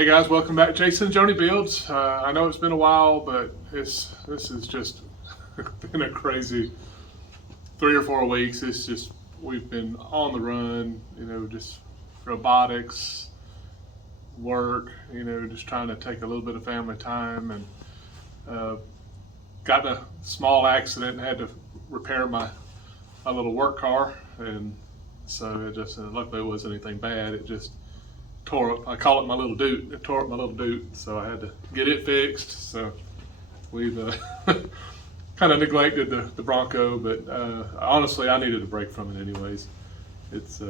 Hey guys, welcome back. Jason and Joni Builds. I know it's been a while, but this is just been a crazy 3 or 4 weeks. It's just, we've been on the run, just robotics, work, just trying to take a little bit of family time, and got in a small accident and had to repair my little work car, and so it just, luckily it wasn't anything bad. It just tore up, I call it my little doot. It tore up my little doot, so I had to get it fixed. So we've kind of neglected the Bronco, but honestly, I needed a break from it anyways. It's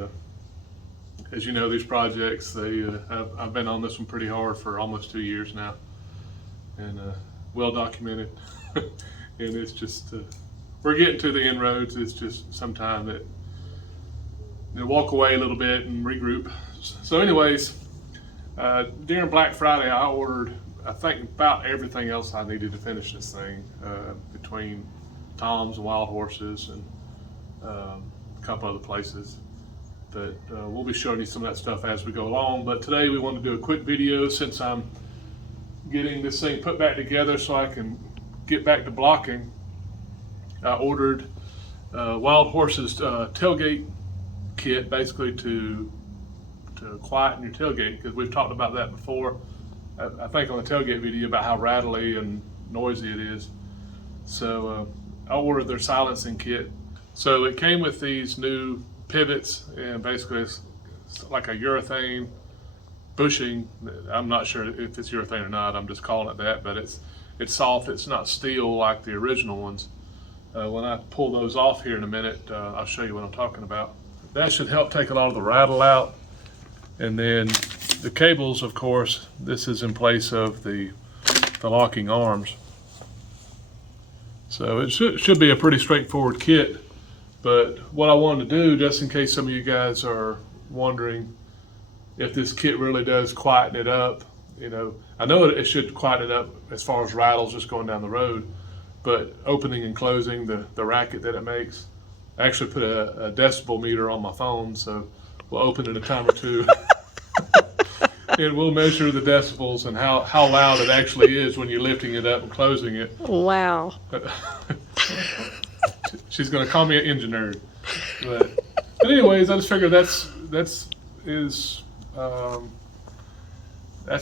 as you know, these projects, I've been on this one pretty hard for almost 2 years now, and well documented. And it's just we're getting to the inroads. It's just sometime that walk away a little bit and regroup. So anyways, during Black Friday, I ordered, I think, about everything else I needed to finish this thing, between Tom's and Wildhorses and a couple other places. But we'll be showing you some of that stuff as we go along. But today we want to do a quick video since I'm getting this thing put back together so I can get back to blocking. I ordered Wildhorses Tailgate Kit, basically to quieten your tailgate, because we've talked about that before. I think on the tailgate video about how rattly and noisy it is. So I ordered their silencing kit. So it came with these new pivots, and basically it's like a urethane bushing. I'm not sure if it's urethane or not, I'm just calling it that, but it's soft, it's not steel like the original ones. When I pull those off here in a minute, I'll show you what I'm talking about. That should help take a lot of the rattle out. And then the cables, of course, this is in place of the locking arms. So it should be a pretty straightforward kit. But what I wanted to do, just in case some of you guys are wondering if this kit really does quieten it up, I know it should quieten it up as far as rattles just going down the road, but opening and closing the racket that it makes. I actually put a decibel meter on my phone, so we'll open it a time or two. And we'll measure the decibels and how loud it actually is when you're lifting it up and closing it. Wow. She's gonna call me an engine nerd. But anyways, I just figured that's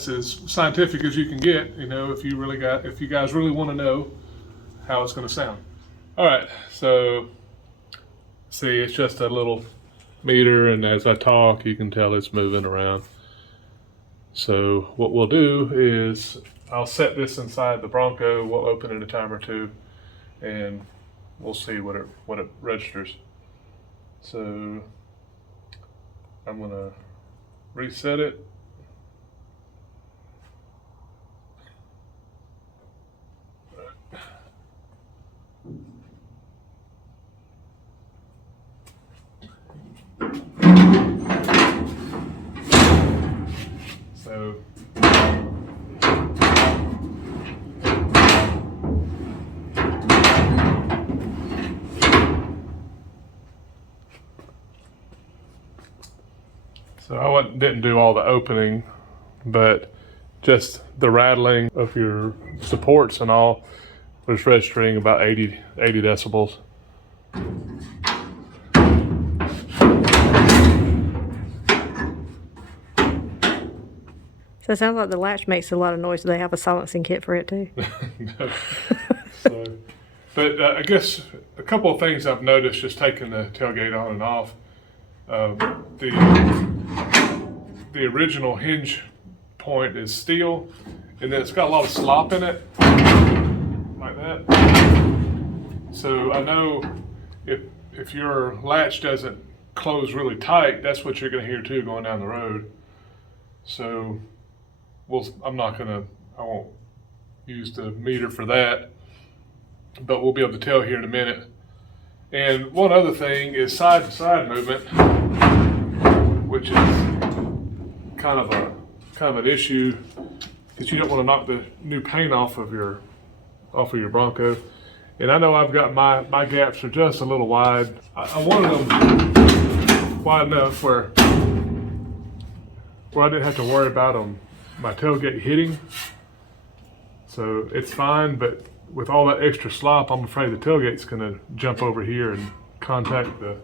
as scientific as you can get, if you guys really want to know how it's gonna sound. All right, so see, it's just a little meter, and as I talk, you can tell it's moving around. So what we'll do is I'll set this inside the Bronco. We'll open it a time or two, and we'll see what it registers. So I'm gonna reset it. So I didn't do all the opening, but just the rattling of your supports and all was registering about 80 decibels. So it sounds like the latch makes a lot of noise. Do they have a silencing kit for it too? No. But I guess a couple of things I've noticed just taking the tailgate on and off. The original hinge point is steel, and then it's got a lot of slop in it, like that. So I know if your latch doesn't close really tight, that's what you're going to hear too going down the road. So I won't use the meter for that, but we'll be able to tell here in a minute. And one other thing is side to side movement, which is kind of an issue, because you don't want to knock the new paint off of your Bronco. And I know I've got my gaps are just a little wide. I wanted them wide enough where I didn't have to worry about them my tailgate hitting. So it's fine, but with all that extra slop, I'm afraid the tailgate's gonna jump over here and contact the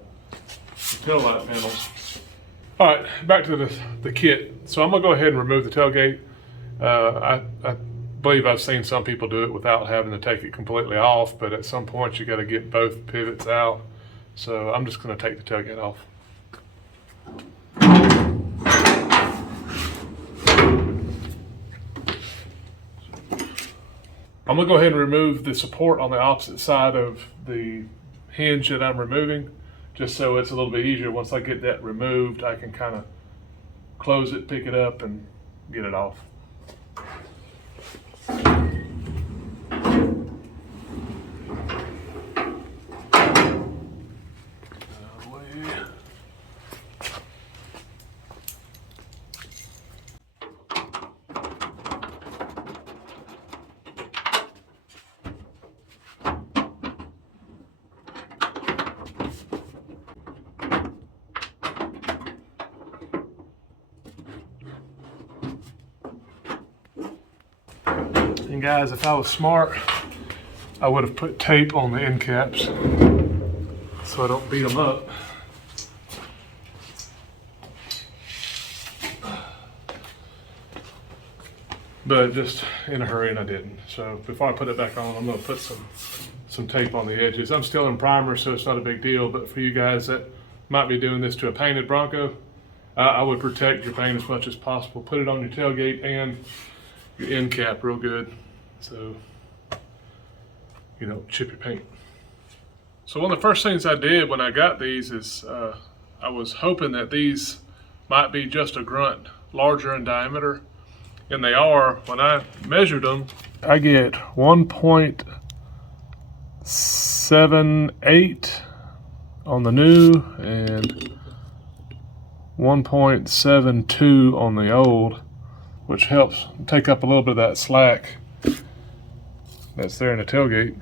tail light panels. All right, back to the kit. So I'm gonna go ahead and remove the tailgate. I believe I've seen some people do it without having to take it completely off, but at some point you gotta get both pivots out. So I'm just gonna take the tailgate off. I'm gonna go ahead and remove the support on the opposite side of the hinge that I'm removing, just so it's a little bit easier. Once I get that removed, I can kind of close it, pick it up, and get it off. And guys, if I was smart, I would have put tape on the end caps so I don't beat them up. But just in a hurry, and I didn't. So before I put it back on, I'm gonna put some tape on the edges. I'm still in primer, so it's not a big deal, but for you guys that might be doing this to a painted Bronco, I would protect your paint as much as possible. Put it on your tailgate and your end cap real good, so you don't chip your paint. So one of the first things I did when I got these is I was hoping that these might be just a grunt larger in diameter, and they are. When I measured them, I get 1.78 on the new and 1.72 on the old, which helps take up a little bit of that slack that's there in the tailgate.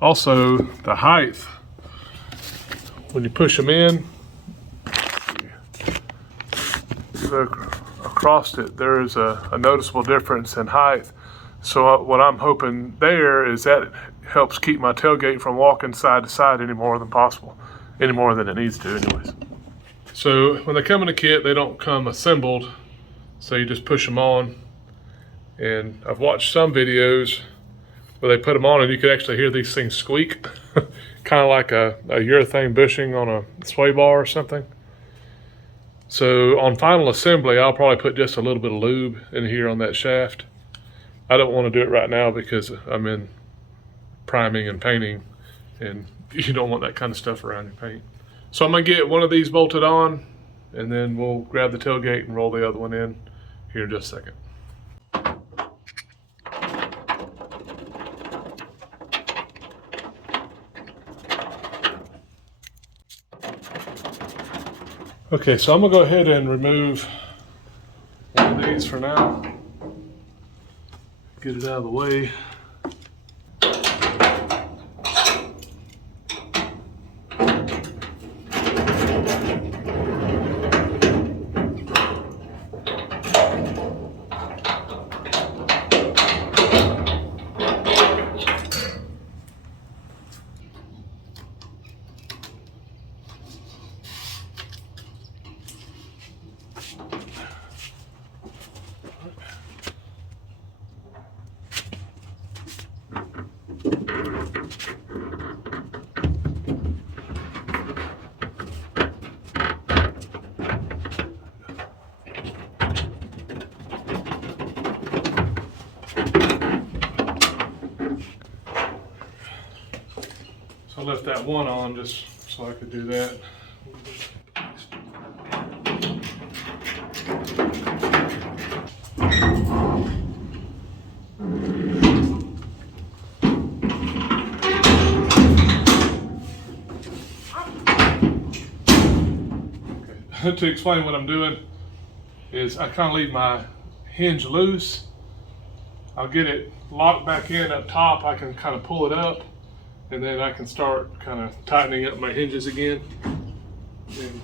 Also, the height, when you push them in, across it, there is a noticeable difference in height. So what I'm hoping there is that it helps keep my tailgate from walking side to side any more than possible, any more than it needs to anyways. So when they come in a kit, they don't come assembled. So you just push them on, and I've watched some videos where they put them on and you could actually hear these things squeak, kind of like a urethane bushing on a sway bar or something. So on final assembly, I'll probably put just a little bit of lube in here on that shaft. I don't want to do it right now because I'm in priming and painting, and you don't want that kind of stuff around your paint. So I'm gonna get one of these bolted on, and then we'll grab the tailgate and roll the other one in here in just a second. Okay, so I'm gonna go ahead and remove one of these for now. Get it out of the way. So I left that one on just so I could do that. Okay. To explain what I'm doing is I kind of leave my hinge loose. I'll get it locked back in up top. I can kind of pull it up, and then I can start kind of tightening up my hinges again and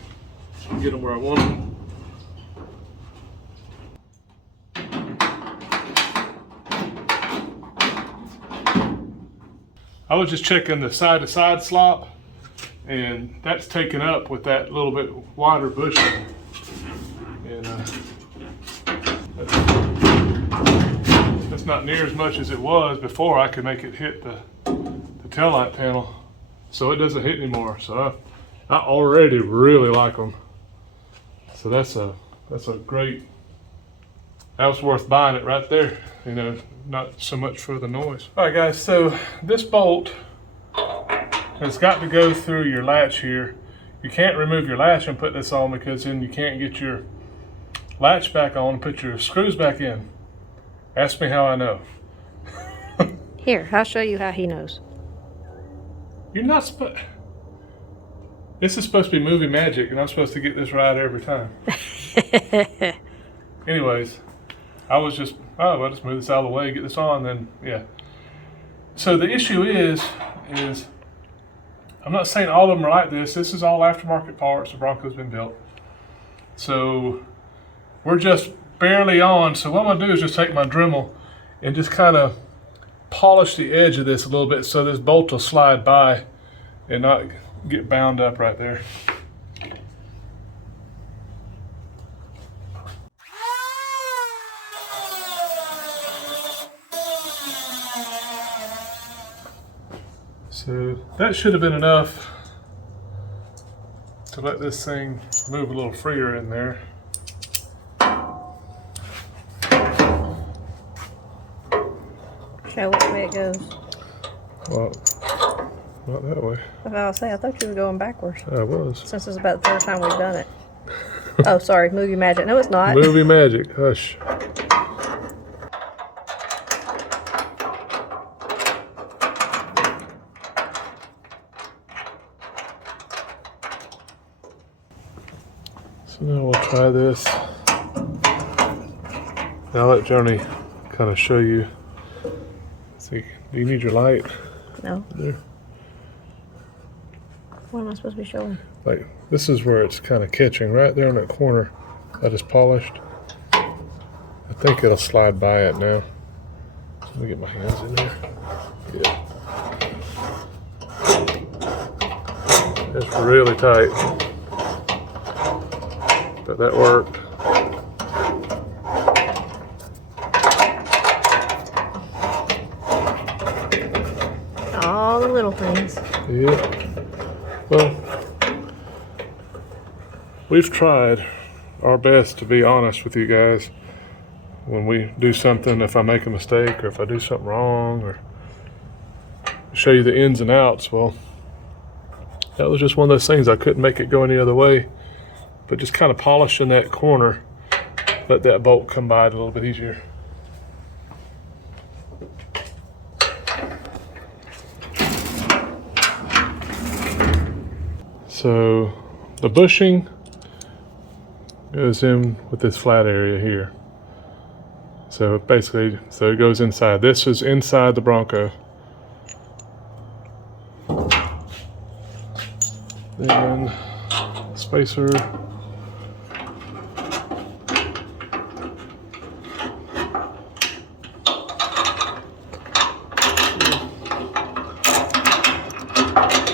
get them where I want them. I was just checking the side-to-side slop, and that's taken up with that little bit wider bushing. And that's not near as much as it was before I could make it hit the taillight panel. So it doesn't hit anymore. So I already really like them. So that's a great, that was worth buying it right there. You know, not so much for the noise. All right guys, so this bolt has got to go through your latch here. You can't remove your latch and put this on because then you can't get your latch back on and put your screws back in. Ask me how I know. Here, I'll show you how he knows. You're not supposed. This is supposed to be movie magic, and I'm supposed to get this right every time. Anyways, I was just, oh, well, just move this out of the way, get this on, then, yeah. So the issue is I'm not saying all of them are like this. This is all aftermarket parts. The Bronco's been built. So we're just barely on. So what I'm gonna do is just take my Dremel and just kind of polish the edge of this a little bit so this bolt will slide by and not get bound up right there. So that should have been enough to let this thing move a little freer in there. Show which way it goes. Well, not that way. That's what I was saying. I thought you were going backwards. I was. Since it's about the third time we've done it. Oh, sorry. Movie magic. No, it's not. Movie magic. Hush. So now we'll try this. Now I'll let Joni kind of show you. See, do you need your light? No. There. What am I supposed to be showing? Like, this is where it's kind of catching, right there in that corner that is polished. I think it'll slide by it now. Let me get my hands in there. Yeah. It's really tight. But that worked. All the little things. Yeah. Well, we've tried our best to be honest with you guys when we do something. If I make a mistake or if I do something wrong, or show you the ins and outs. Well, that was just one of those things. I couldn't make it go any other way, but just kind of polishing that corner, let that bolt come by it a little bit easier. So the bushing goes in with this flat area here. So basically, so it goes inside. This is inside the Bronco. Then spacer.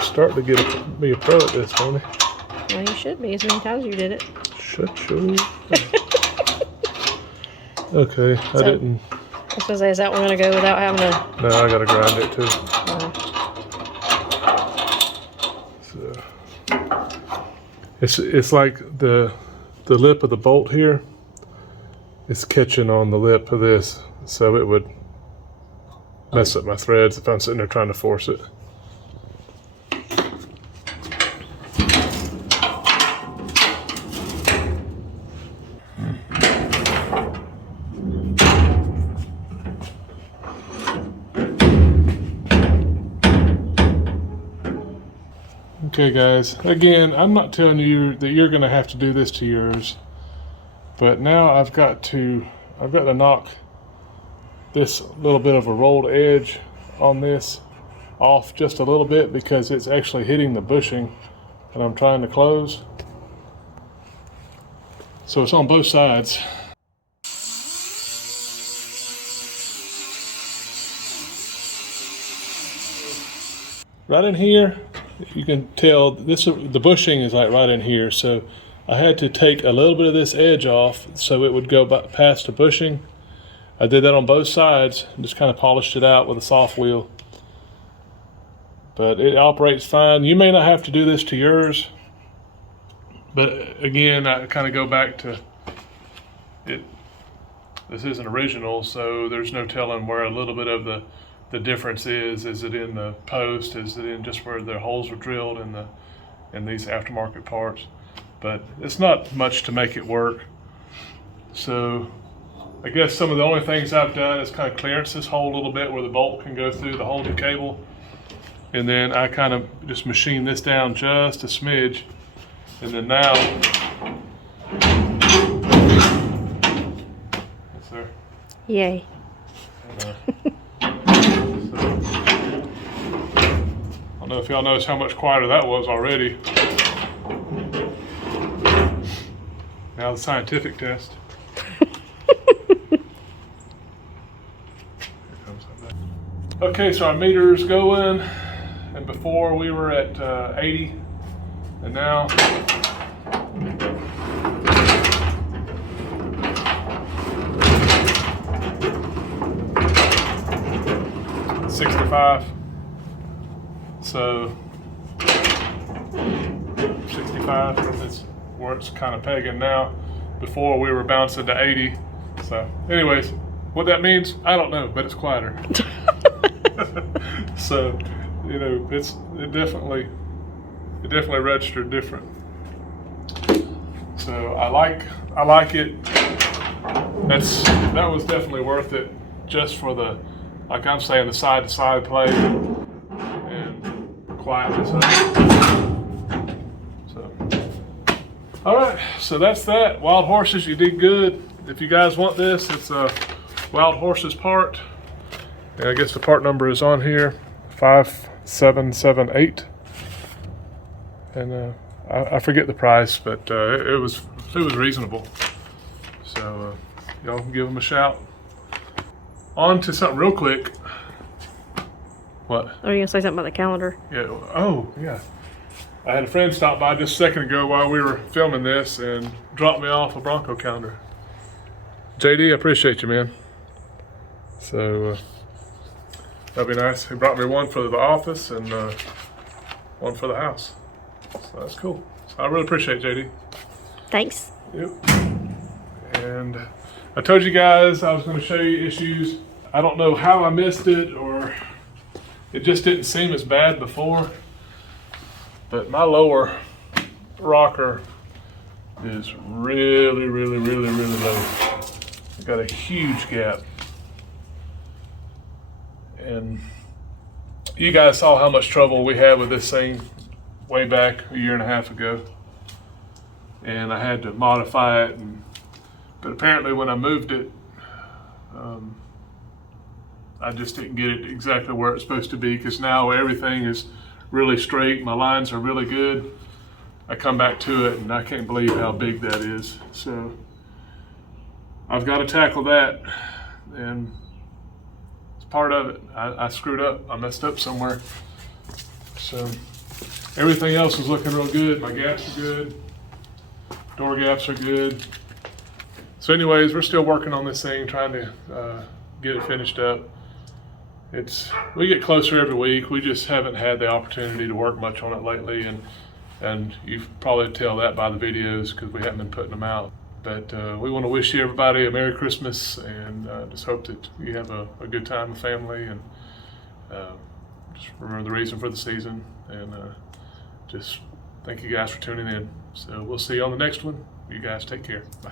Starting to be a pro at this, don't he? Well, you should be. As many times you did it. Shut your. Okay, So, I didn't. I was gonna say, is that one gonna go without having to? No, I gotta grind it too. So it's like the lip of the bolt here is catching on the lip of this, so it would mess up my threads if I'm sitting there trying to force it. Okay guys, again, I'm not telling you that you're gonna have to do this to yours, but now I've got to knock this little bit of a rolled edge on this off just a little bit because it's actually hitting the bushing and I'm trying to close. So it's on both sides. right in here, you can tell the bushing is like right in here. So I had to take a little bit of this edge off so it would go past the bushing. I did that on both sides, just kind of polished it out with a soft wheel. But it operates fine. You may not have to do this to yours, but again, I kind of go back to it. This isn't original, so there's no telling where a little bit of the difference is. Is it in the post? Is it in just where the holes were drilled in these aftermarket parts? But it's not much to make it work. So I guess some of the only things I've done is kind of clearance this hole a little bit where the bolt can go through to hold the cable. And then I kind of just machine this down just a smidge. And then now, yes, sir. Yay. And, I don't know if y'all noticed how much quieter that was already. Now the scientific test. Okay, so our meter's going, and before we were at 80, and now $65. So 65 is where it's kind of pegging now. Before we were bouncing to 80. So anyways, what that means, I don't know, but it's quieter. So, you know, it definitely registered different. So I like it. That was definitely worth it, just for the, like I'm saying, the side to side play and quietness of it. So, all right, so that's that. Wild Horses, you did good. If you guys want this, it's a Wild Horses part. And I guess the part number is on here, 5778. And I forget the price, but it was reasonable. So y'all can give them a shout. On to something real quick. What? Are you gonna say something about the calendar? Yeah. Oh, yeah. I had a friend stop by just a second ago while we were filming this and dropped me off a Bronco calendar. JD, I appreciate you, man. So that'd be nice. He brought me one for the office and one for the house. So that's cool. So I really appreciate it, JD. Thanks. Yep. And I told you guys I was going to show you issues. I don't know how I missed it, or it just didn't seem as bad before. But my lower rocker is really, really, really, really low. I've got a huge gap. And you guys saw how much trouble we had with this thing way back a year and a half ago. And I had to modify it. But apparently when I moved it, I just didn't get it exactly where it's supposed to be, because now everything is really straight. My lines are really good. I come back to it and I can't believe how big that is. So I've got to tackle that, and it's part of it. I screwed up. I messed up somewhere. So everything else is looking real good. My gaps are good. Door gaps are good. So anyways, we're still working on this thing, trying to get it finished up. We get closer every week. We just haven't had the opportunity to work much on it lately, and you probably tell that by the videos because we haven't been putting them out. But we want to wish you everybody a Merry Christmas, and just hope that you have a good time with family, and just remember the reason for the season, and just thank you guys for tuning in. So we'll see you on the next one. You guys take care. Bye.